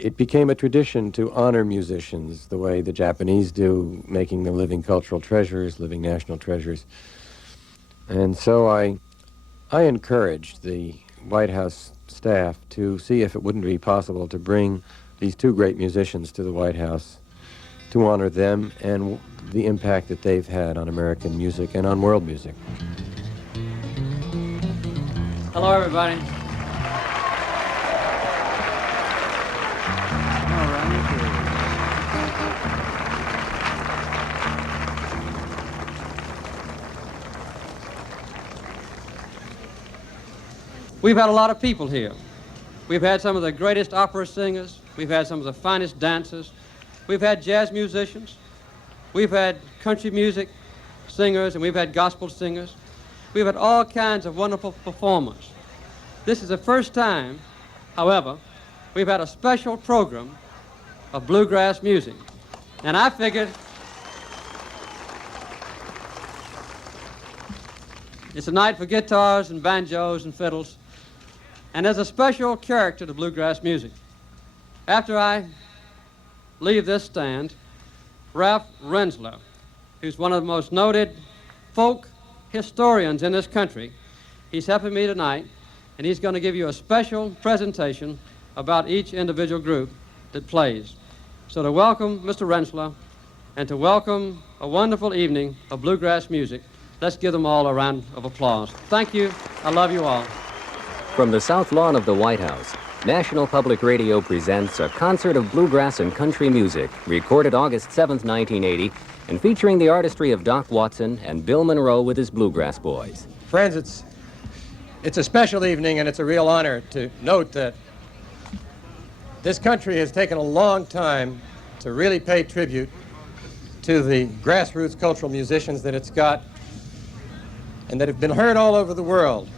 it became a tradition to honor musicians the way the Japanese do, making them living cultural treasures, living national treasures. And so I encouraged the White House staff to see if it wouldn't be possible to bring these two great musicians to the White House to honor them and the impact that they've had on American music and on world music. Hello, everybody. We've had a lot of people here. We've had some of the greatest opera singers. We've had some of the finest dancers. We've had jazz musicians. We've had country music singers, and we've had gospel singers. We've had all kinds of wonderful performers. This is the first time, however, we've had a special program of bluegrass music. And I figured it's a night for guitars and banjos and fiddles. And there's a special character to bluegrass music. After I leave this stand, Ralph Renslow, who's one of the most noted folk historians in this country, he's helping me tonight, and he's going to give you a special presentation about each individual group that plays. So to welcome Mr. Renslow and to welcome a wonderful evening of bluegrass music, let's give them all a round of applause. Thank you. I love you all. From the South Lawn of the White House, National Public Radio presents a concert of bluegrass and country music, recorded August 7th, 1980, and featuring the artistry of Doc Watson and Bill Monroe with his Bluegrass Boys. Friends, it's a special evening, and it's a real honor to note that this country has taken a long time to really pay tribute to the grassroots cultural musicians that it's got and that have been heard all over the world.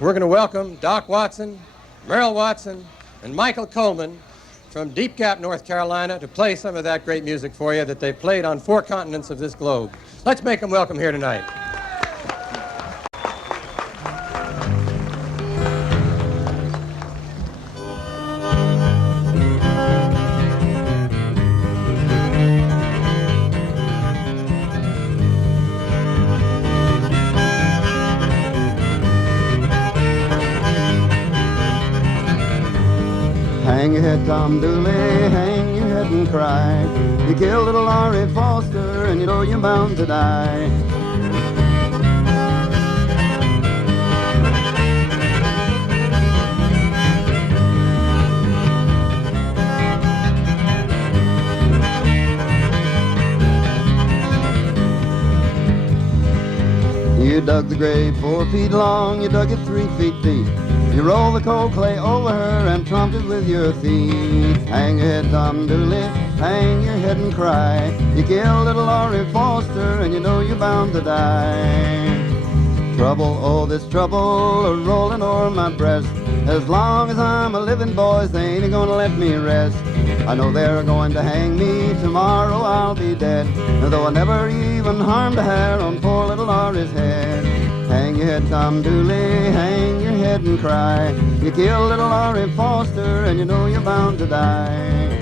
We're going to welcome Doc Watson, Merle Watson, and Michael Coleman from Deep Gap, North Carolina, to play some of that great music for you that they played on 4 continents of this globe. Let's make them welcome here tonight. Hang your head, Tom Dooley, hang your head and cry. You killed little Laurie Foster, and you know you're bound to die. You dug the grave 4 feet long, you dug it 3 feet deep. You rolled the cold clay over her and trumped it with your feet. Hang your head, Tom Dooley, hang your head and cry. You killed little Laurie Foster, and you know you're bound to die. Trouble, oh this trouble, a-rolling o'er my breast. As long as I'm a living, boys, they ain't gonna let me rest. I know they're going to hang me, tomorrow I'll be dead, though I never even harmed a hair on poor little Laurie's head. Hang your head, Tom Dooley, hang your head and cry. You killed little Laurie Foster, and you know you're bound to die.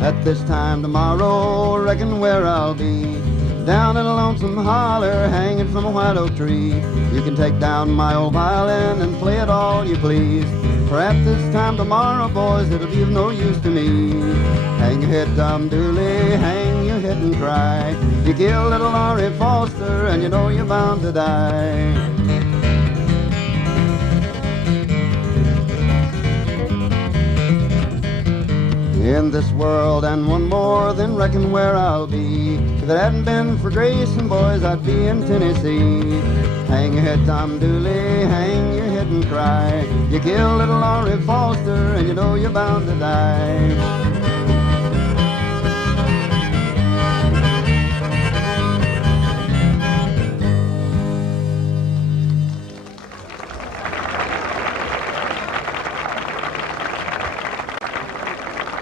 At this time tomorrow, reckon where I'll be. Down in a lonesome holler, hanging from a white oak tree. You can take down my old violin and play it all you please. For at this time tomorrow, boys, it'll be of no use to me. Hang your head, Tom Dooley, hang your head and cry. You killed little Laurie Foster, and you know you're bound to die. In this world and one more, then reckon where I'll be. If it hadn't been for Grayson, boys, I'd be in Tennessee. Hang your head, Tom Dooley, hang your head and cry. You killed little Laurie Foster, and you know you're bound to die.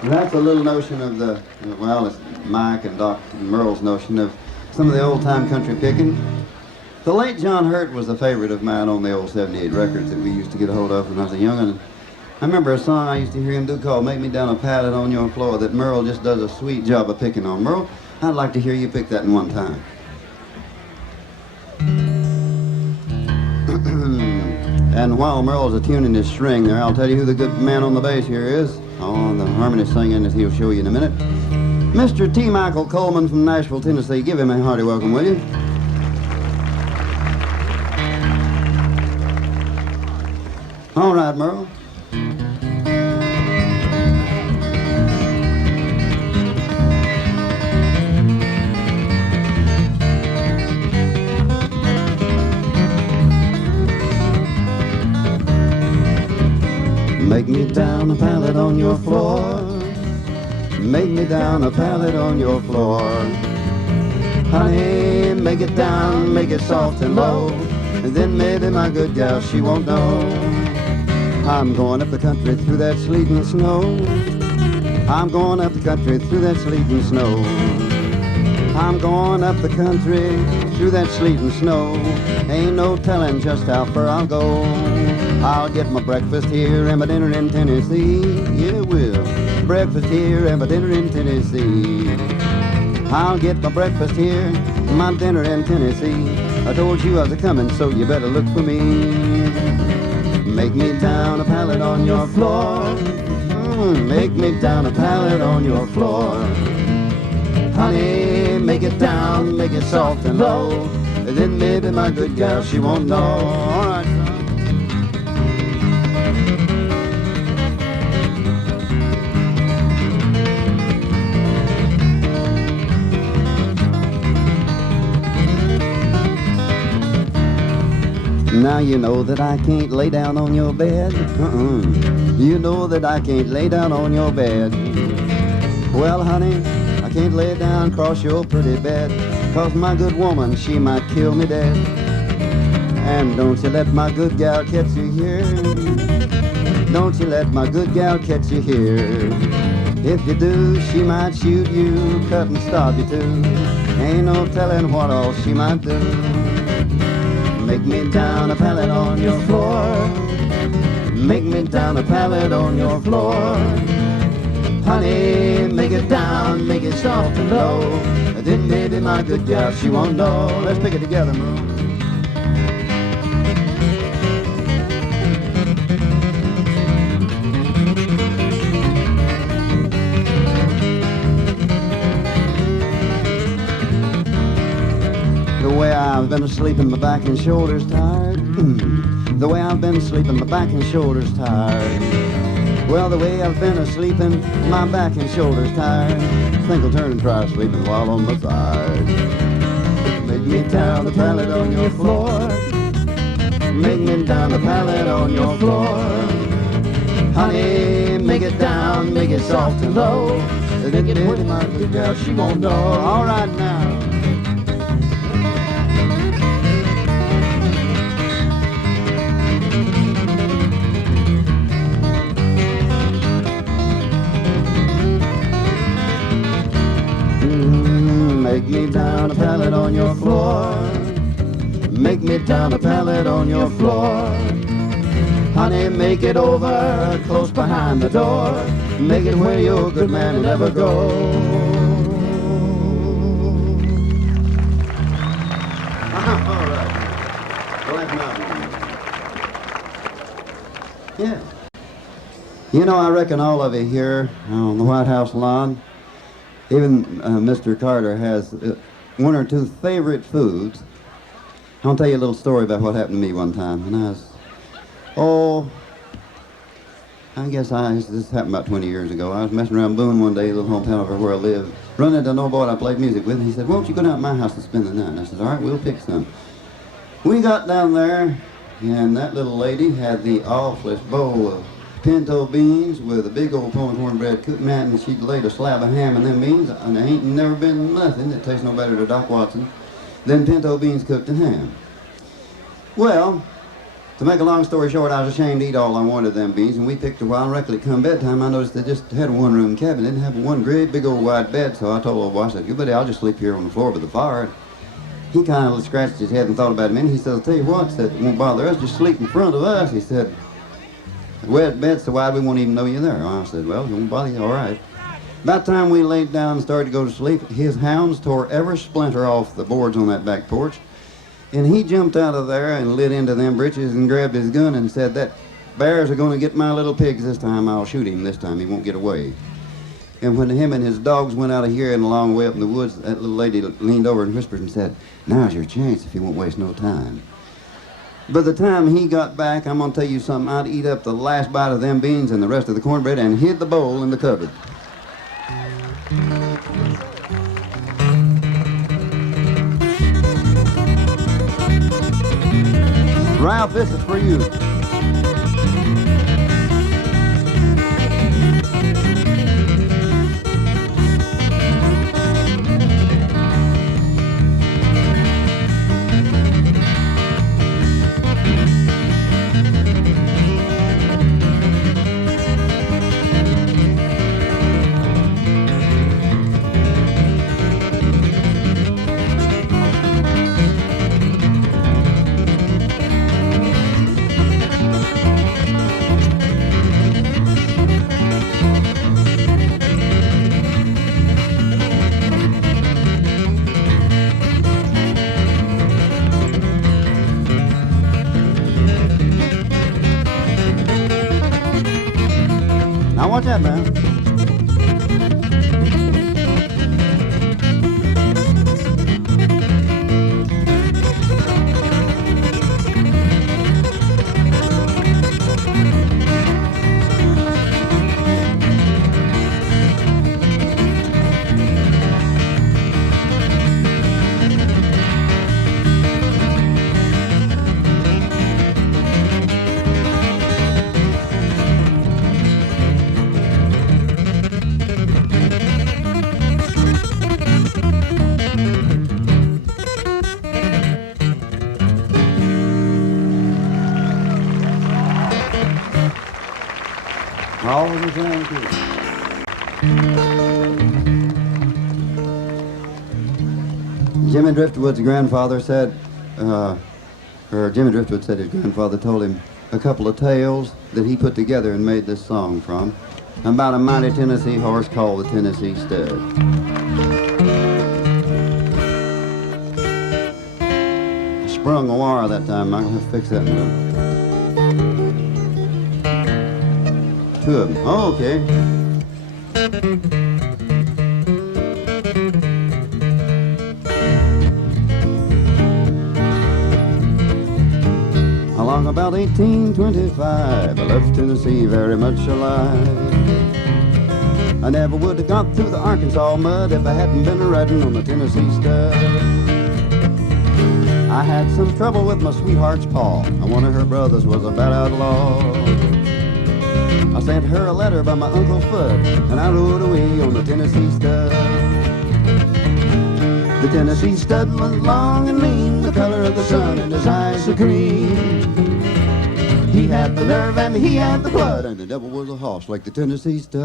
That's a little notion of the, well, it's Mike and Doc and Merle's notion of some of the old-time country picking. The late John Hurt was a favorite of mine on the old 78 records that we used to get a hold of when I was a young'un. I remember a song I used to hear him do called Make Me Down a Pallet on Your Floor that Merle just does a sweet job of picking on. Merle, I'd like to hear you pick that in one time. And while Merle's tuning his string there, I'll tell you who the good man on the bass here is. Oh, the harmony singing, as he'll show you in a minute. Mr. T. Michael Coleman from Nashville, Tennessee. Give him a hearty welcome, will you? All right, Merle. Make me down a pallet on your floor. Make me down a pallet on your floor. Honey, make it down, make it soft and low. And then maybe my good gal, she won't know. I'm going up the country through that sleet and snow. I'm going up the country through that sleet and snow. I'm going up the country through that sleet and snow. Ain't no telling just how far I'll go. I'll get my breakfast here and my dinner in Tennessee. Yeah, it will. Breakfast here and my dinner in Tennessee. I'll get my breakfast here and my dinner in Tennessee. I told you I was a-coming, so you better look for me. Make me down a pallet on your floor. Make me down a pallet on your floor. Honey, make it down, make it soft and low. And then maybe my good gal, she won't know. All right, son. Now you know that I can't lay down on your bed. You know that I can't lay down on your bed. Well, honey, I can't lay down across your pretty bed, 'cause my good woman, she might kill me dead. And don't you let my good gal catch you here. Don't you let my good gal catch you here. If you do, she might shoot you, cut and starve you too. Ain't no telling what all she might do. Make me down a pallet on your floor. Make me down a pallet on your floor. Honey, make it down, make it soft and low. Then maybe my good gal, she won't know. Let's pick it together, Merle. The way I've been asleep, my back and shoulders tired. The way I've been sleeping, my back and shoulders tired. Well, the way I've been asleeping, my back and shoulders tired. Think I'll turn and try sleeping while on my side. Make me down the pallet on your floor. Make me down the pallet on your floor. Honey, make it down, make it soft and low. Then get with my good girl, she won't know. All right now. Make me down a pallet on your floor. Make me down a pallet on your floor. Honey, make it over close behind the door. Make it where your good man will never go. All right. Yeah. You know, I reckon all of you here on the White House lawn, even Mr. Carter, has one or two favorite foods. I'll tell you a little story about what happened to me one time. When I was, this happened about 20 years ago. I was messing around Boone one day, a little hometown over where I live, running into an old boy I played music with, and he said, "Won't you go down to my house and spend the night?" And I said, "All right, we'll pick some." We got down there, and that little lady had the awfulest bowl of pinto beans with a big old pony cornbread cooking that, and she'd laid a slab of ham in them beans, and there ain't never been nothing that tastes no better to Doc Watson than pinto beans cooked in ham. Well, To make a long story short, I was ashamed to eat all I wanted of them beans, and we picked a while. Directly come bedtime, I noticed they just had a one-room cabin. They didn't have one great big old wide bed, so I told old boy, I said, "You buddy, I'll just sleep here on the floor by the fire." He kind of scratched his head and thought about it a minute. He said, "I'll tell you what," said, "it won't bother us, just sleep in front of us." He said, "The wet bed's so wide we won't even know you're there." I said, "Well, it won't bother you, all right." About the time we laid down and started to go to sleep, his hounds tore every splinter off the boards on that back porch. And he jumped out of there and lit into them britches and grabbed his gun and said, "That bears are going to get my little pigs this time. I'll shoot him this time. He won't get away." And when him and his dogs went out of here and a long way up in the woods, that little lady leaned over and whispered and said, "Now's your chance if you won't waste no time." By the time he got back, I'm going to tell you something. I'd eat up the last bite of them beans and the rest of the cornbread and hid the bowl in the cupboard. Ralph, this is for you. Watch that, man. Jimmy Driftwood's grandfather said, Jimmy Driftwood said his grandfather told him a couple of tales that he put together and made this song from, about a mighty Tennessee horse called the Tennessee Stud. I sprung a wire that time. I'm going to fix that in a minute. Two of them. Oh, okay. Along about 1825, I left Tennessee very much alive. I never would have got through the Arkansas mud if I hadn't been riding on the Tennessee Stud. I had some trouble with my sweetheart's paw, and one of her brothers was a bad outlaw. I sent her a letter by my Uncle Fudd, and I rode away on the Tennessee Stud. The Tennessee Stud was long and lean, the color of the sun, and his eyes were green. He had the nerve and he had the blood, and the devil was a horse like the Tennessee Stud.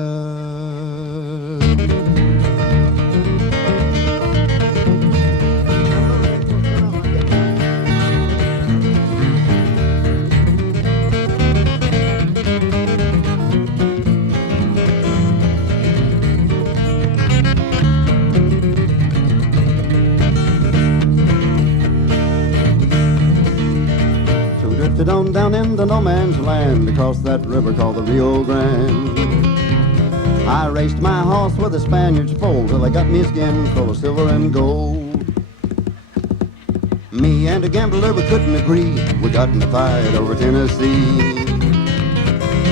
On down into no man's land, across that river called the Rio Grande. I raced my horse with a Spaniard's foal till I got me a skin full of silver and gold. Me and a gambler, we couldn't agree. We got in a fight over Tennessee.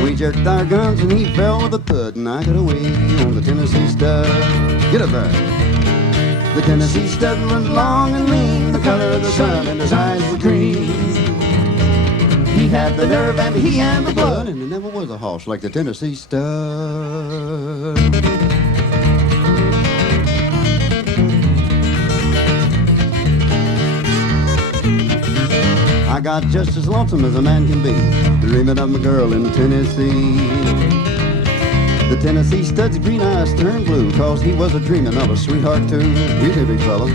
We jerked our guns and he fell with a thud, and I got away on the Tennessee Stud. Get up there. The Tennessee Stud was long and lean, the color of the sun, and his eyes were green. He had the nerve and he had the blood, and there never was a horse like the Tennessee Stud. I got just as lonesome as a man can be, dreaming of my girl in Tennessee. The Tennessee stud's green eyes turned blue, 'cause he was a-dreaming of a sweetheart too. He's a big fella.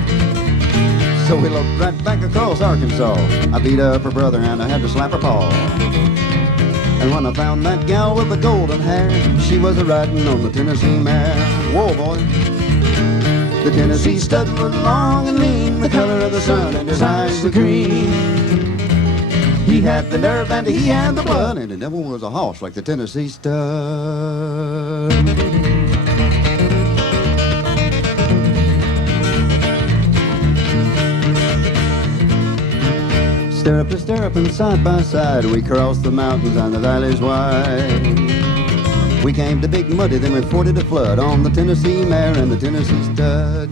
So we looked right back across Arkansas. I beat up her brother and I had to slap her paw. And when I found that gal with the golden hair, she was a-riding on the Tennessee mare. Whoa, boy. The Tennessee stud was long and lean, the color of the sun, and his eyes were green. He had the nerve and he had the blood, and it never was a horse like the Tennessee stud. Stirrup to stirrup and side by side, we crossed the mountains and the valleys wide. We came to Big Muddy, then we forded the flood on the Tennessee mare and the Tennessee stud.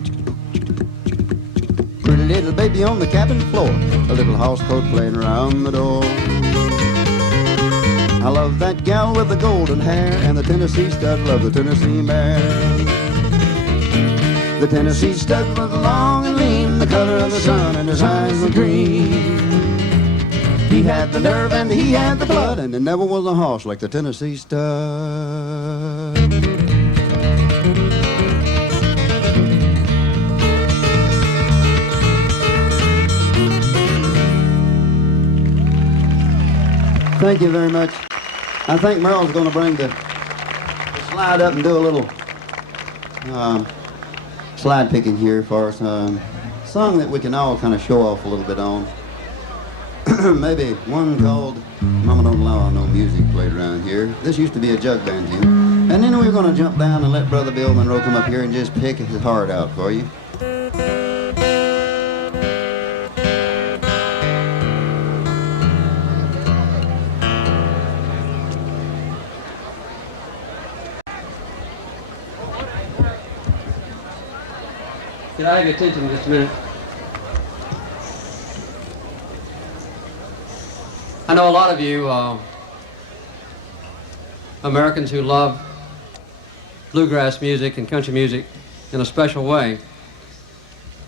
Pretty little baby on the cabin floor, a little house coat playing around the door. I love that gal with the golden hair, and the Tennessee stud loved the Tennessee mare. The Tennessee stud was long and lean, the color of the sun, and his eyes were green. He had the nerve and he had the blood, and there never was a horse like the Tennessee stud. Thank you very much. I think Merle's going to bring the slide up and do a little slide picking here for us. Song that we can all kind of show off a little bit on. Maybe one called Mama Don't Allow No Music played around here. This used to be a jug banjo. And then we were going to jump down and let Brother Bill Monroe come up here and just pick his heart out for you. Can I have your attention just a minute? I know a lot of you Americans who love bluegrass music and country music in a special way.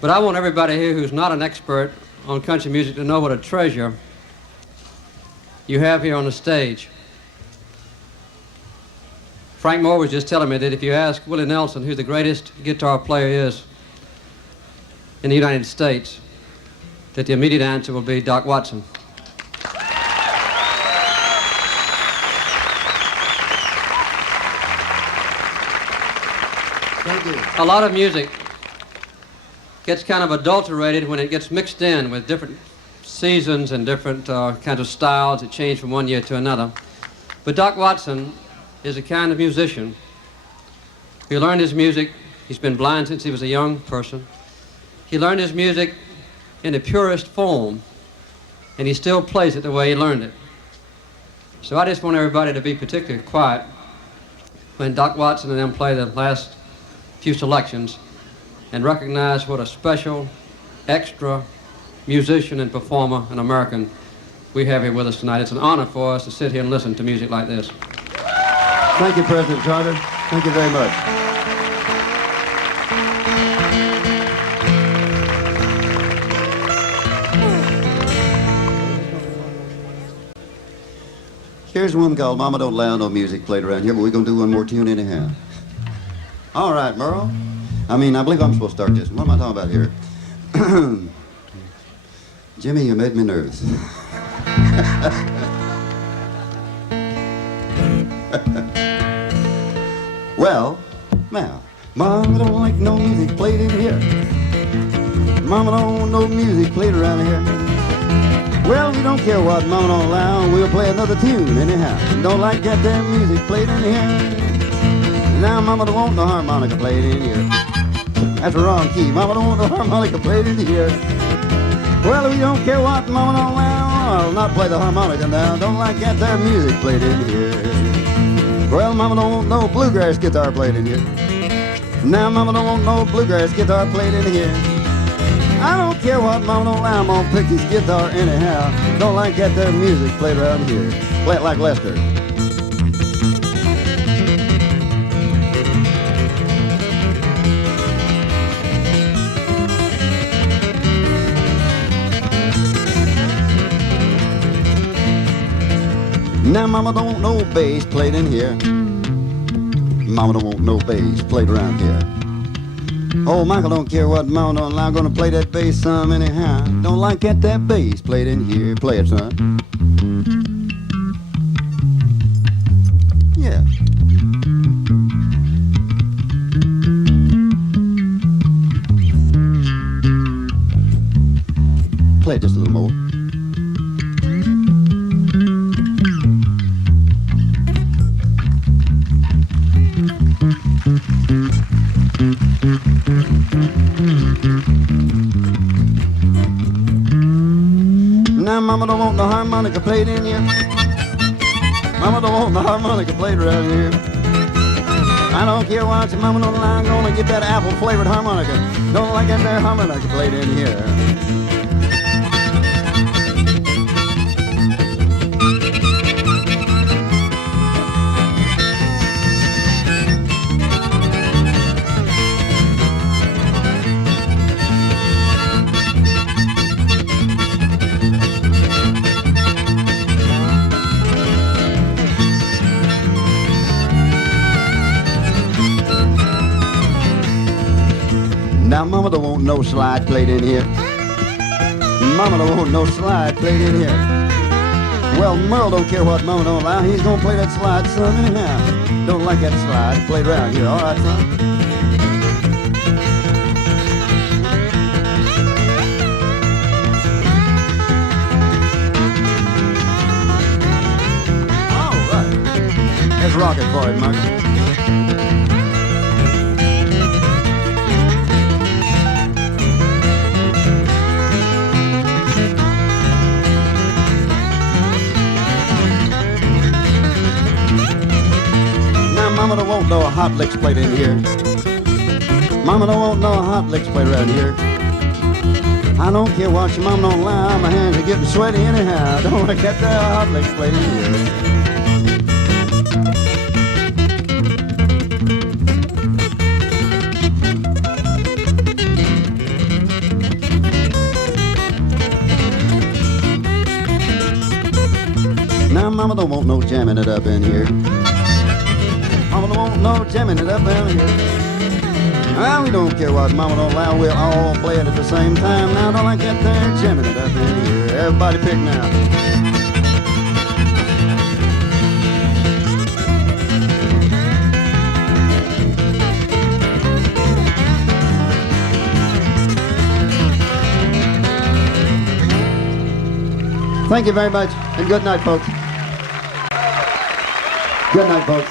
But I want everybody here who's not an expert on country music to know what a treasure you have here on the stage. Frank Moore was just telling me that if you ask Willie Nelson who the greatest guitar player is in the United States, that the immediate answer will be Doc Watson. A lot of music gets kind of adulterated when it gets mixed in with different seasons and different kinds of styles that change from one year to another. But Doc Watson is a kind of musician. He learned his music. He's been blind since he was a young person. He learned his music in the purest form, and he still plays it the way he learned it. So I just want everybody to be particularly quiet when Doc Watson and them play the last few selections and recognize what a special, extra musician and performer, an American, we have here with us tonight. It's an honor for us to sit here and listen to music like this. Thank you, President Carter. Thank you very much. Here's one called Mama Don't Allow No Music played around here, but we're going to do one more tune anyhow. All right, Merle. I believe I'm supposed to start this. What am I talking about here? Jimmy, you made me nervous. Well, now, Mama don't like no music played in here. Mama don't want no music played around here. Well, we don't care what Mama don't allow, we'll play another tune anyhow. Don't like that damn music played in here. Now Mama don't want no harmonica played in here. That's the wrong key. Mama don't want no harmonica played in here. Well, we don't care what Mama don't allow, I'll not play the harmonica now. Don't like that there music played in here. Well, Mama don't want no bluegrass guitar played in here. Now Mama don't want no bluegrass guitar played in here. I don't care what Mama don't allow, I'm gonna pick his guitar anyhow. Don't like that there music played around here. Play it like Lester. Now mama don't want no bass played in here. Mama don't want no bass played around here. Oh, Michael don't care what mama don't allow. Gonna play that bass some anyhow. Don't like that bass played in here. Play it, son. Yeah. Play it just a little more. Now mama don't want the harmonica played in here. Mama don't want the harmonica played around here. I don't care what your mama don't like, I'm gonna get that apple flavored harmonica. Don't like that there harmonica played in here. Now mama don't want no slide played in here. Mama don't want no slide played in here. Well, Merle don't care what mama don't allow. He's gonna play that slide some anyhow. Don't like that slide played around here. All right, son? All right. Let's rock it for it, Michael. Mama don't want no hot licks played in here. Mama don't want no hot licks played around here. I don't care what your mama don't allow. My hands are getting sweaty anyhow. Don't like that there hot licks played in here. Now mama don't want no jamming it up in here. Mama don't want no jamming it up in here. Well, we don't care what mama don't allow. We'll all play it at the same time. Now don't like that there jamming it up in here. Everybody pick now. Thank you very much, and good night, folks. Good night, folks.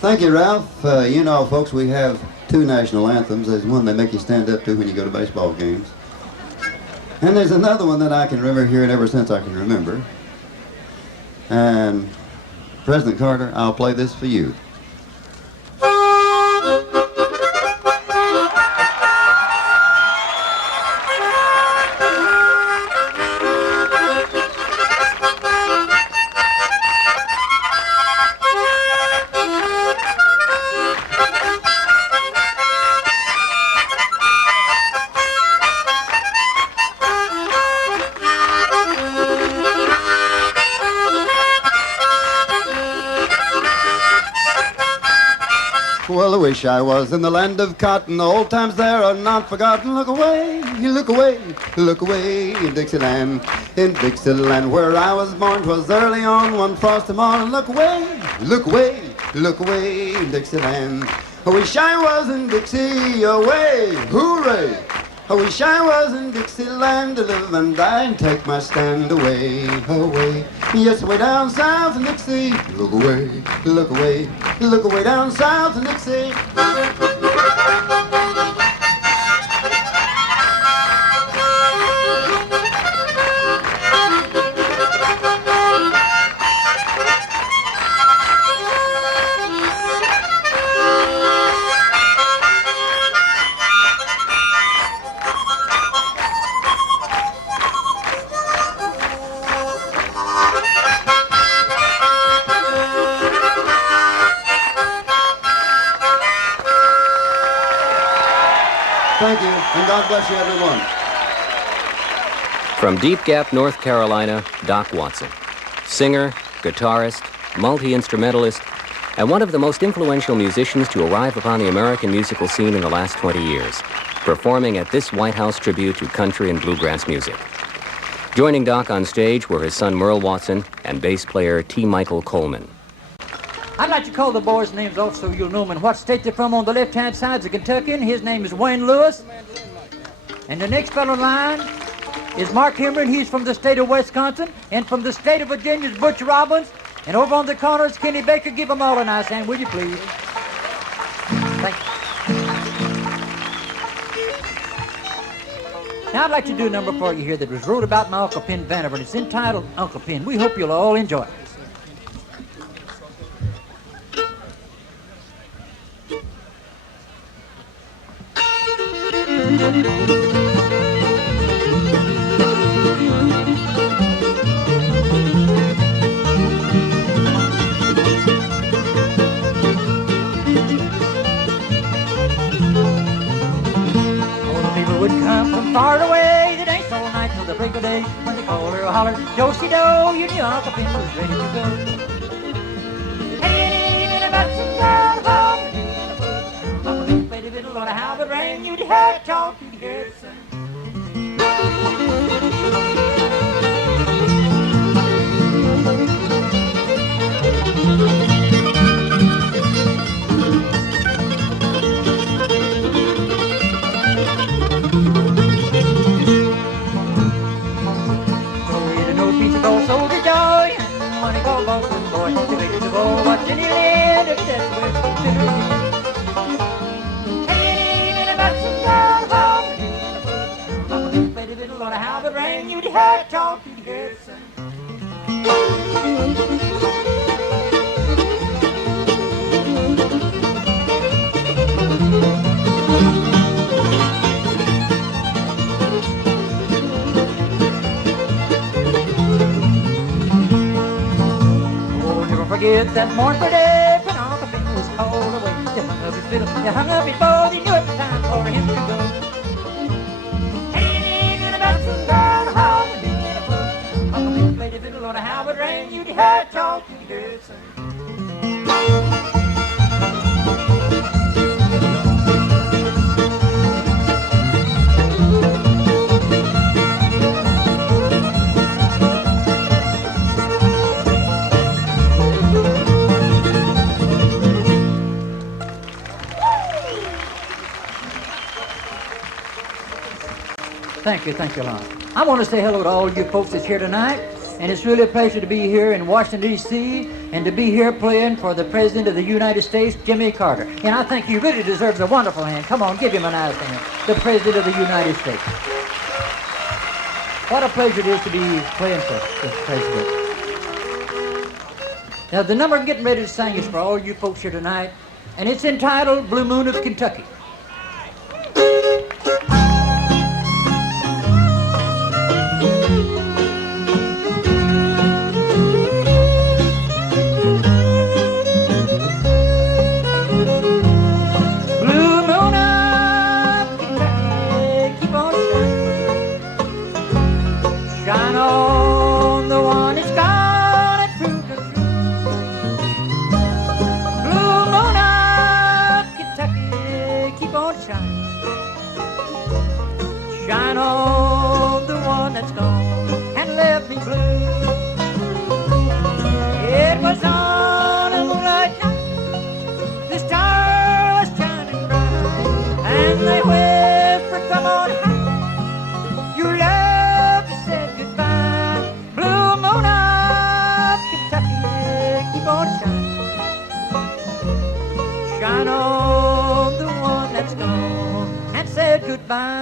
Thank you, Ralph. You know, folks, we have two national anthems. There's one they make you stand up to when you go to baseball games. And there's another one that I can remember hearing ever since I can remember. And President Carter, I'll play this for you. Well, I wish I was in the land of cotton. The old times there are not forgotten. Look away, look away, look away in Dixieland. In Dixieland where I was born, 'twas early on one frosty morning. Look away, look away, look away in Dixieland. I wish I was in Dixie away. Hooray, I wish I was in Dixieland to live and die and take my stand away, away. Yes, way down south in Dixie. Look away, look away, look away down south in Dixie. Thank you, and God bless you, everyone. From Deep Gap, North Carolina, Doc Watson. Singer, guitarist, multi-instrumentalist, and one of the most influential musicians to arrive upon the American musical scene in the last 20 years, performing at this White House tribute to country and bluegrass music. Joining Doc on stage were his son Merle Watson and bass player T. Michael Coleman. I'd like to call the boys' names off so you'll know them and what state they're from. On the left-hand side's a Kentuckian. His name is Wayne Lewis. And the next fellow in line is Mark Hemmer, and he's from the state of Wisconsin. And from the state of Virginia's Butch Robbins. And over on the corner is Kenny Baker. Give them all a nice hand, will you please? Thank you. Now I'd like to do a number for you here that was wrote about my Uncle Pen Vannevar. It's entitled Uncle Pen. We hope you'll all enjoy it. Far away, the dance all night till the break of day. When they call her a holler, do-si-do, you knew Uncle Pen was ready to go. Hey, in a button down home, Uncle Pen played a fiddle on a how it rang. You'd hear talk, you'd hear it sing. Soldier joy, money go Boston boy, the biggest of all, what's in your land, if that's where hey, in a button down home, Uncle Pen played a fiddle on a how it rang, you'd hear it talk, you'd hear it sing. Forget that mournful day when Uncle Pen was called away. You hung up his fiddle, you hung up his bow, you knew it was time for him to go. Hey, in a bouncing down home, and in a club, Uncle Pen played a fiddle on a how it rang. You'd hear it talk, you'd hear it sing. Thank you, Lon. I want to say hello to all you folks that's here tonight, and it's really a pleasure to be here in Washington, D.C., and to be here playing for the President of the United States, Jimmy Carter. And I think he really deserves a wonderful hand. Come on, give him a nice hand. The President of the United States. What a pleasure it is to be playing for this President. Now, the number I'm getting ready to sing is for all you folks here tonight, and it's entitled Blue Moon of Kentucky. goodbye.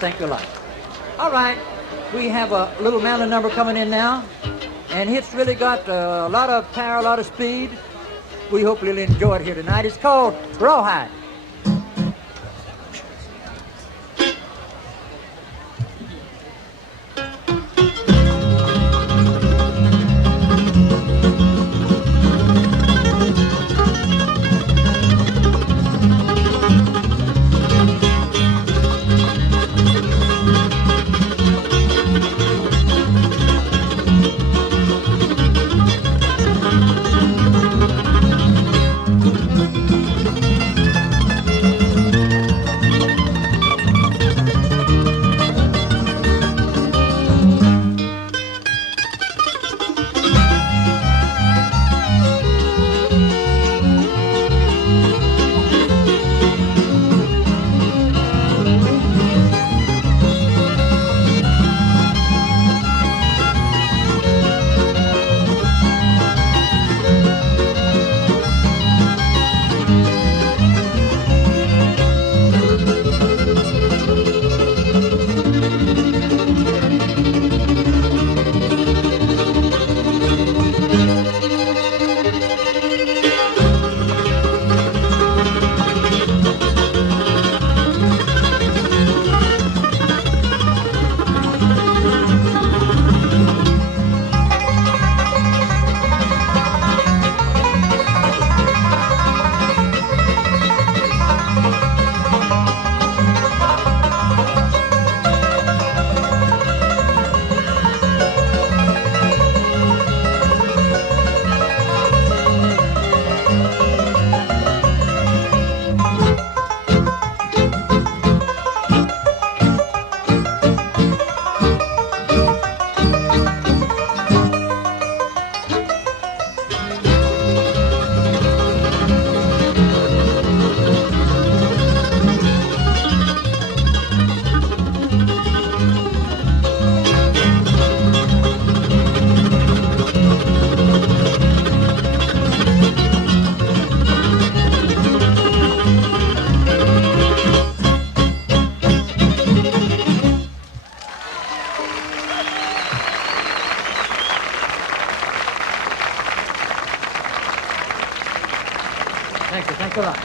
Thank you a lot. All right, we have a little Mandolin number coming in now, and it's really got a lot of power, a lot of speed. We hope you'll enjoy it here tonight. It's called Rawhide. Thanks a lot.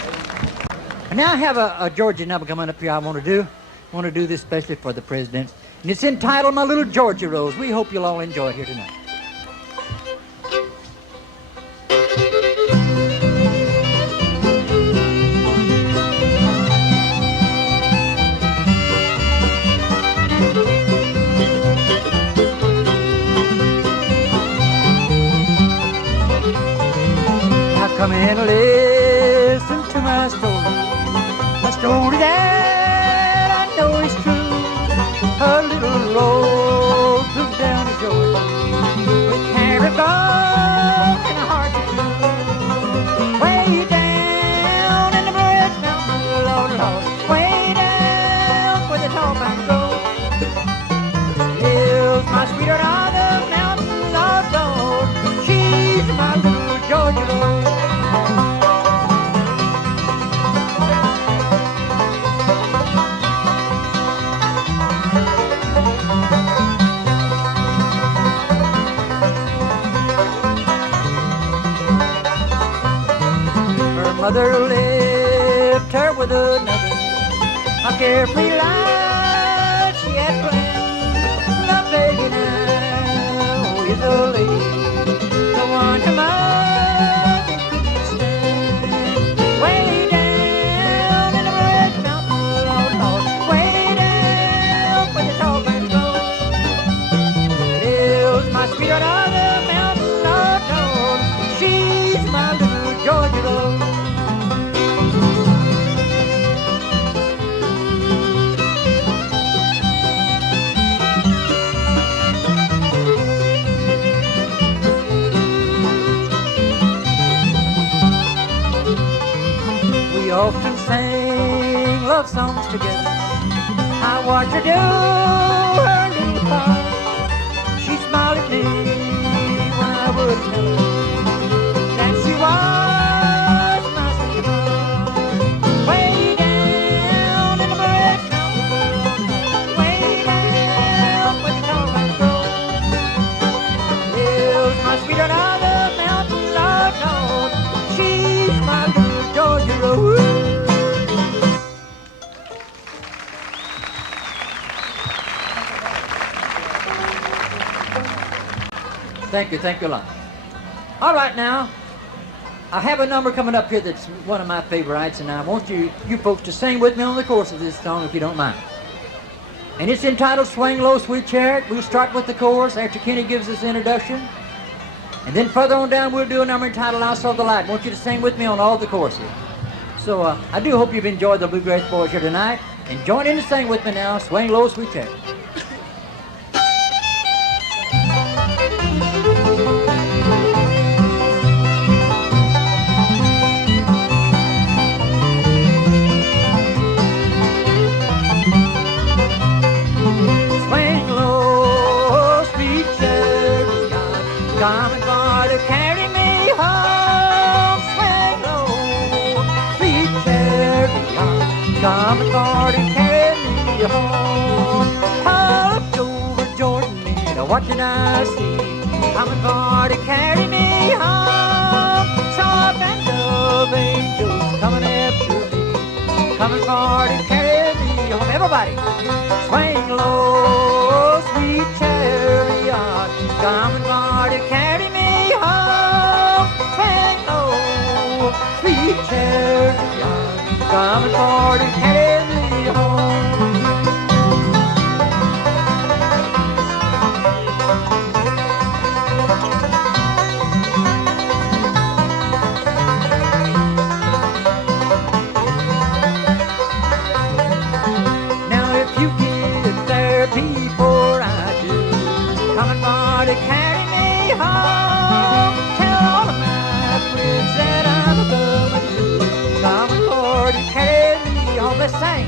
And now I have a Georgia number coming up here I want to do. I want to do this especially for the president. And it's entitled My Little Georgia Rose. We hope you'll all enjoy it here tonight. Now come in and listen to my story that I know is true. A little rose moved down to Georgia with hair of gold and a heart of blue. Way down in the Bluegrass Mountains, Lord, Lord, way down where the tall pines grow, lives my sweetheart on the mountain, Lord, Lord. She's my little Georgia rose. Mother lived left her with another. A carefree life she had planned. The baby now is a lady, the one her mother couldn't stand. Way down in the red mountain, Lord, Lord, way down where the tall grass grows. Lives my sweetheart on the mountain, Lord, Lord, she's my little Georgia love. We often sang love songs together. I watched her do her little part. She smiled at me when I would tell her that she was my sweetheart. Way down in the red mountain, way down where the tall grass grows. Lives my sweetheart on the mountain, Lord, Lord, she's my little Georgia rose. Thank you a lot. All right now, I have a number coming up here that's one of my favorites, and I want you folks to sing with me on the chorus of this song if you don't mind. And it's entitled Swing Low, Sweet Chariot. We'll start with the chorus after Kenny gives us the introduction. And then further on down, we'll do a number entitled I Saw the Light. I want you to sing with me on all the choruses. So I do hope you've enjoyed the Bluegrass Boys here tonight. And join in to sing with me now, Swing Low, Sweet Chariot. Swing low, sweet chariot, coming for to carry me home. Swing low, sweet chariot, coming for to carry me home. Up over Jordan, what did I see? Coming for to carry me home. Saw a band of angels coming after me, coming for to carry me home. Everybody, swing low, sweet chariot, coming for to carry me home. Swing low, sweet chariot, coming for to carry me home. Before I do, coming for to carry me home. Tell all of my friends that I'm coming too, coming for to carry me home. Let's sing.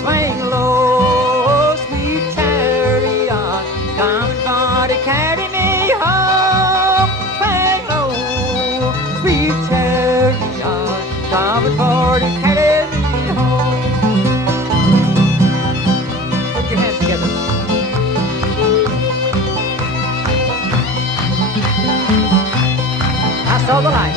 Swing low, sweet chariot, coming for to carry me home. Swing low, sweet chariot, coming for to carry me home. Put your hands together. I saw the light.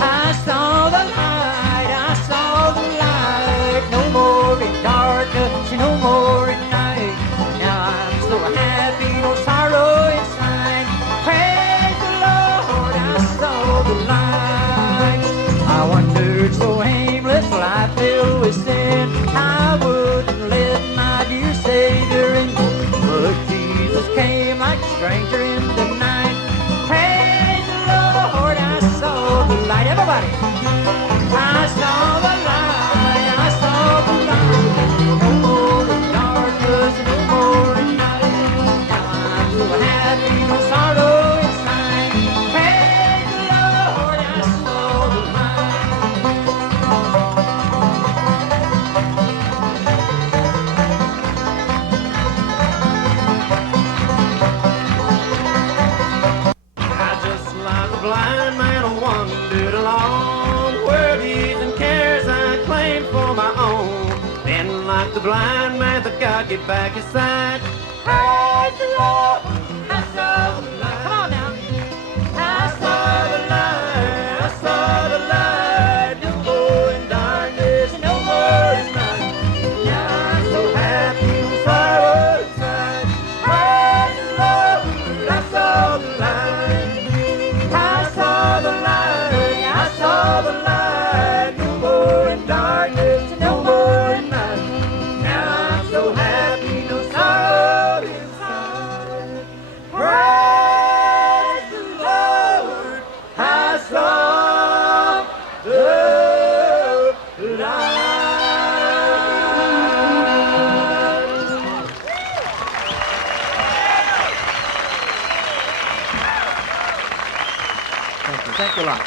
I saw the light. I saw the light. No more in darkness, no more in night. Now I'm so happy, no sorrow inside. Praise the Lord, I saw the light. I wandered so aimless, life filled with sin. I wouldn't let my dear Savior in, but Jesus came like a stranger in the night. Praise the Lord, I saw the light. Everybody, I saw the light. I saw the light. No more in darkness, no more in night. Now I'm so happy, no sorrow inside. Praise the Lord, I saw the light. Blind man wandered along, worries and cares I claimed for my own. Then like the blind man that God get back his sight. Praise the Lord, I saw the light. Come on now. I saw Thank you a lot.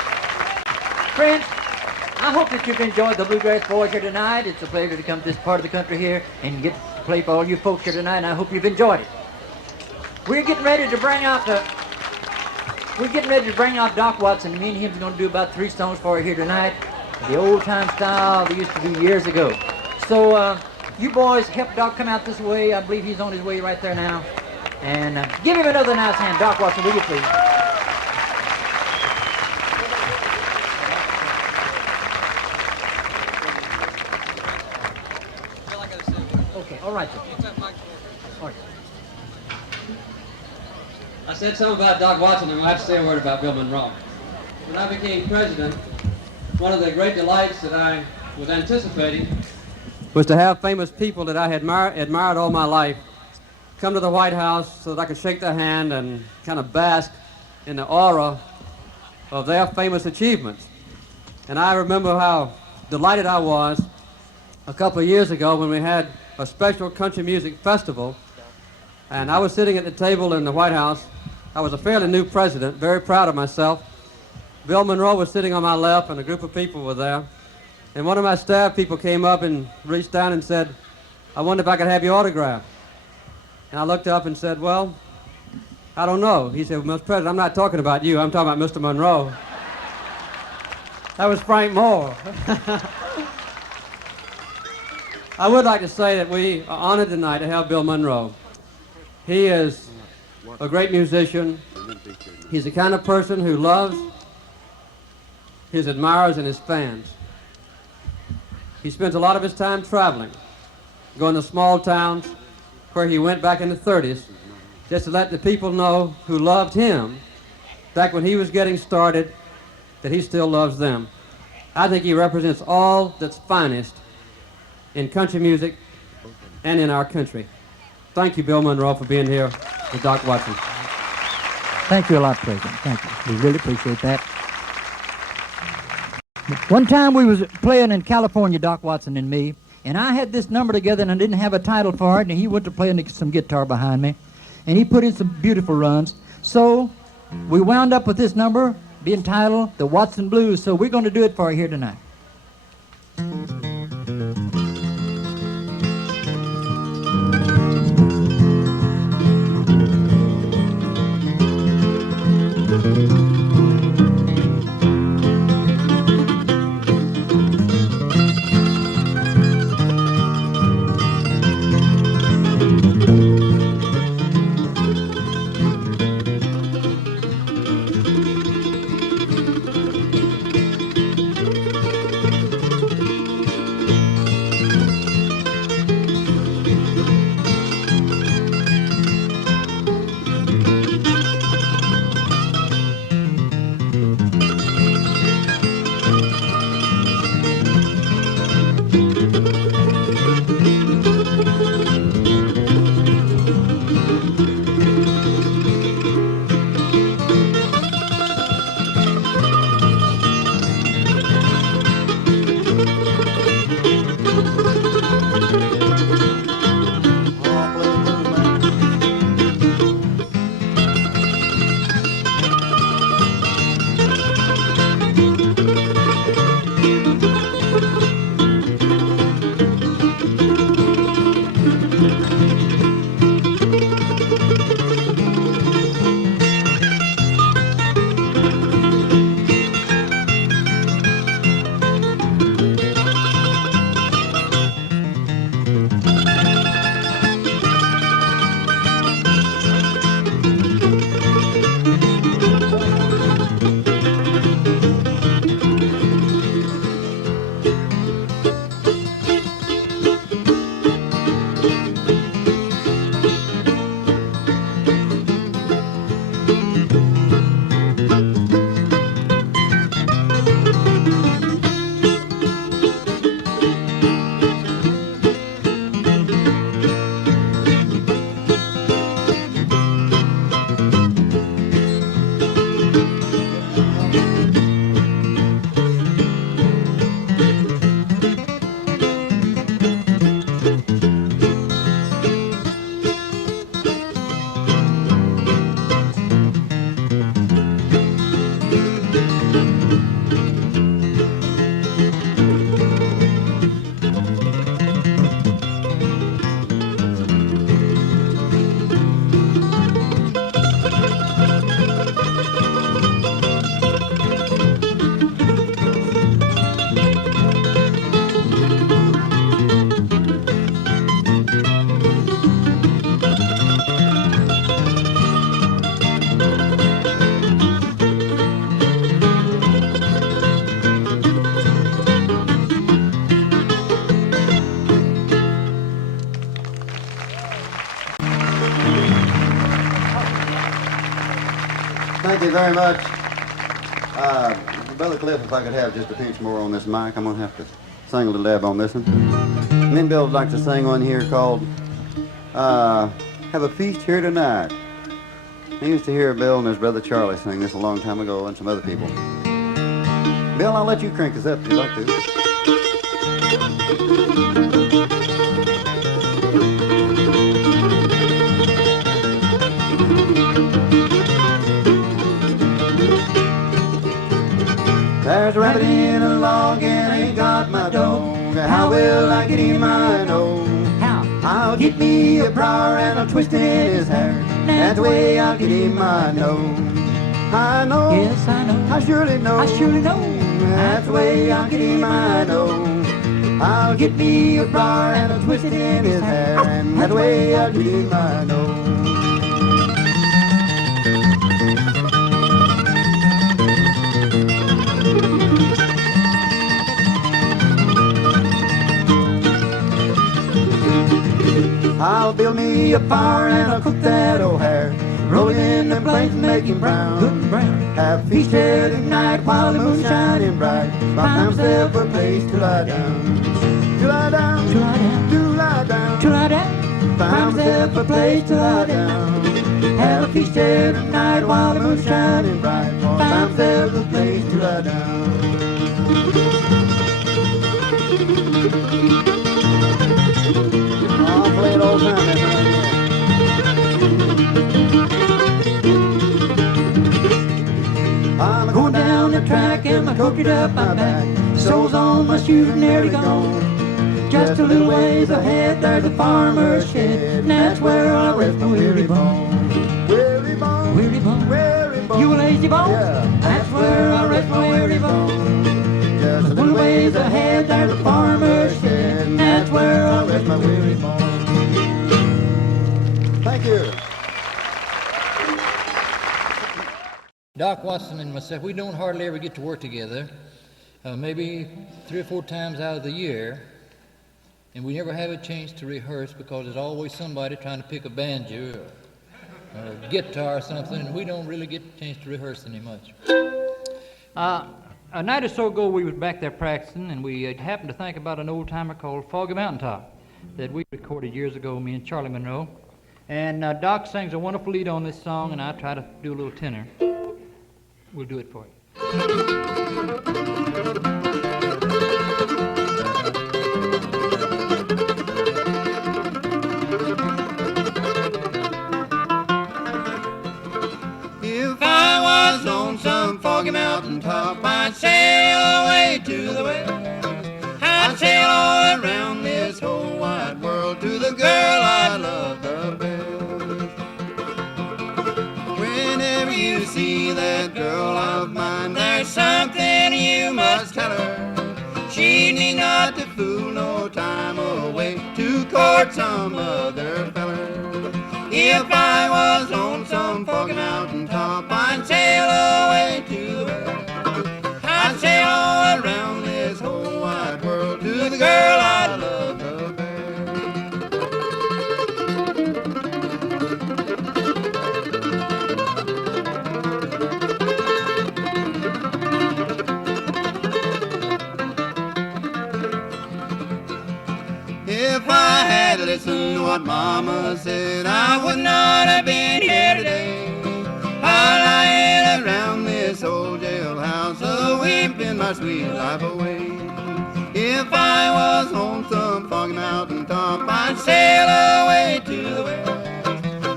Friends, I hope that you've enjoyed the Bluegrass Boys here tonight. It's a pleasure to come to this part of the country here and get to play for all you folks here tonight, and I hope you've enjoyed it. We're getting ready to bring out Doc Watson. Me and him's going to do about 3 songs for you here tonight, the old-time style they used to do years ago. So you boys help Doc come out this way. I believe he's on his way right there now. And give him another nice hand. Doc Watson, will you please? Okay, all right, sir. All right. I said something about Doc Watson, and I have to say a word about Bill Monroe. When I became president, one of the great delights that I was anticipating was to have famous people that I had admired all my life come to the White House so that I could shake their hand and kind of bask in the aura of their famous achievements. And I remember how delighted I was a couple of years ago when we had a special country music festival, and I was sitting at the table in the White House. I was a fairly new president, very proud of myself. Bill Monroe was sitting on my left, and a group of people were there. And one of my staff people came up and reached down and said, "I wonder if I could have your autograph." And I looked up and said, "Well, I don't know." He said, "Well, Mr. President, I'm not talking about you. I'm talking about Mr. Monroe." That was Frank Moore. I would like to say that we are honored tonight to have Bill Monroe. He is a great musician. He's the kind of person who loves his admirers and his fans. He spends a lot of his time traveling, going to small towns where he went back in the 30s, just to let the people know who loved him back when he was getting started, that he still loves them. I think he represents all that's finest in country music and in our country. Thank you, Bill Monroe, for being here with Doc Watson. Thank you a lot, President. Thank you. We really appreciate that. One time we was playing in California, Doc Watson and me, and I had this number together and I didn't have a title for it, and he went to play some guitar behind me, and he put in some beautiful runs. So we wound up with this number being titled The Watson Blues, so we're going to do it for you here tonight. Thank you very much. Brother Cliff, if I could have just a pinch more on this mic, I'm going to have to sing a little dab on this one. Me and Bill would like to sing one here called Have a Feast Here Tonight. I used to hear Bill and his brother Charlie sing this a long time ago, and some other people. Bill, I'll let you crank this up if you'd like to. There's a rabbit in a log and ain't got my dough. How will I get him? I know. How? I'll get me a briar and I'll twist it in his hair. That's the way I'll get him. I know. I know. Yes, I know. I surely know. I surely know. That's the way I'll get him. I know. I'll get me a briar and I'll twist it in his hair. And that's the way I'll get him. I know. I'll build me a fire and I'll cook that O'Hare. Roll it in the blaze and make him brown. Have a feast here tonight while the moon's shining bright. Find myself a place to lie down. To lie down. To lie down. To lie down. To lie down. Find myself a place to lie down. Have a feast here tonight while the moon's shining bright. Find myself a place to lie down. I'll play it all the time. I'm going down the track and my coat up my back. Soles on my shoes are nearly gone. Just a little ways ahead, there's a farmer's shed, and that's where I'll rest my weary bones. Weary bones, Weary bone. weary bones. You lazy bone. Yeah. That's where I'll rest my weary bone. Just a little ways ahead, there's a farmer's shed, and that's where I'll rest my weary bones. Thank you. Doc Watson and myself, we don't hardly ever get to work together, maybe 3 or 4 times out of the year, and we never have a chance to rehearse because there's always somebody trying to pick a banjo or a guitar or something, and we don't really get a chance to rehearse any much. A night or so ago, we was back there practicing, and we happened to think about an old-timer called Foggy Mountaintop that we recorded years ago, me and Charlie Monroe. And Doc sings a wonderful lead on this song, and I try to do a little tenor. We'll do it for you. If I was on some foggy mountaintop, I'd sail away to the west. I'd sail all around this whole wide world to the girl I love the best. Whenever you see that girl of mine, there's something you must tell her. She need not to fool no time away to court some other feller. If I was on some foggy mountaintop, I'd sail away to the west. I'd sail all around this whole wide world to the girl I love the best. If I had listened to what Mama said, I would not have been here today. I'm lying around this old jailhouse, a-weeping my sweet life away. If I was on some foggy mountaintop, I'd sail away to the west.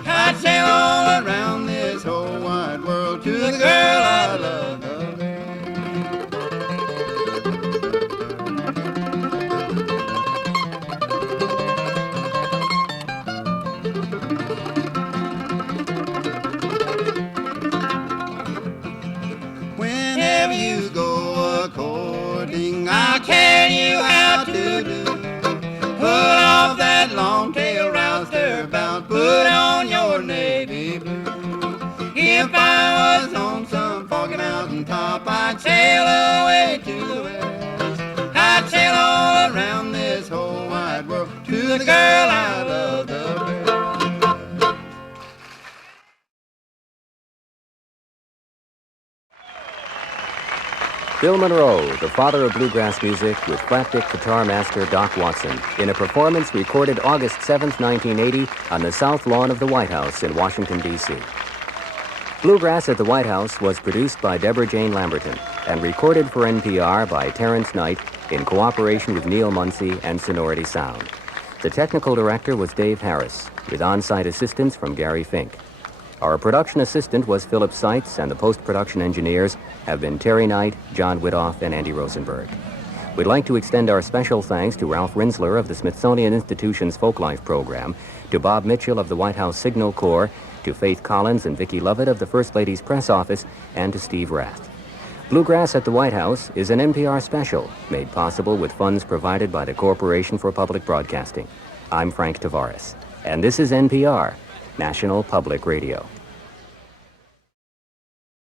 I'd sail all around this whole wide world to the girl I love the best. Whenever you go a-courting, I'll tell you how to do. Put off that long tail roustabout, put on your navy blue. If I was on some foggy mountaintop, I'd sail away to the west. I'd sail all around this whole wide world to the girl I love the best. Bill Monroe, the father of bluegrass music, with flat-pick guitar master Doc Watson, in a performance recorded August 7th, 1980, on the south lawn of the White House in Washington, D.C. Bluegrass at the White House was produced by Deborah Jane Lamberton and recorded for NPR by Terrence Knight in cooperation with Neil Muncy and Sonority Sound. The technical director was Dave Harris, with on-site assistance from Gary Fink. Our production assistant was Philip Seitz, and the post-production engineers have been Terry Knight, John Widoff, and Andy Rosenberg. We'd like to extend our special thanks to Ralph Rinsler of the Smithsonian Institution's Folklife program, to Bob Mitchell of the White House Signal Corps, to Faith Collins and Vicki Lovett of the First Lady's Press Office, and to Steve Rath. Bluegrass at the White House is an NPR special, made possible with funds provided by the Corporation for Public Broadcasting. I'm Frank Tavares, and this is NPR, National Public Radio.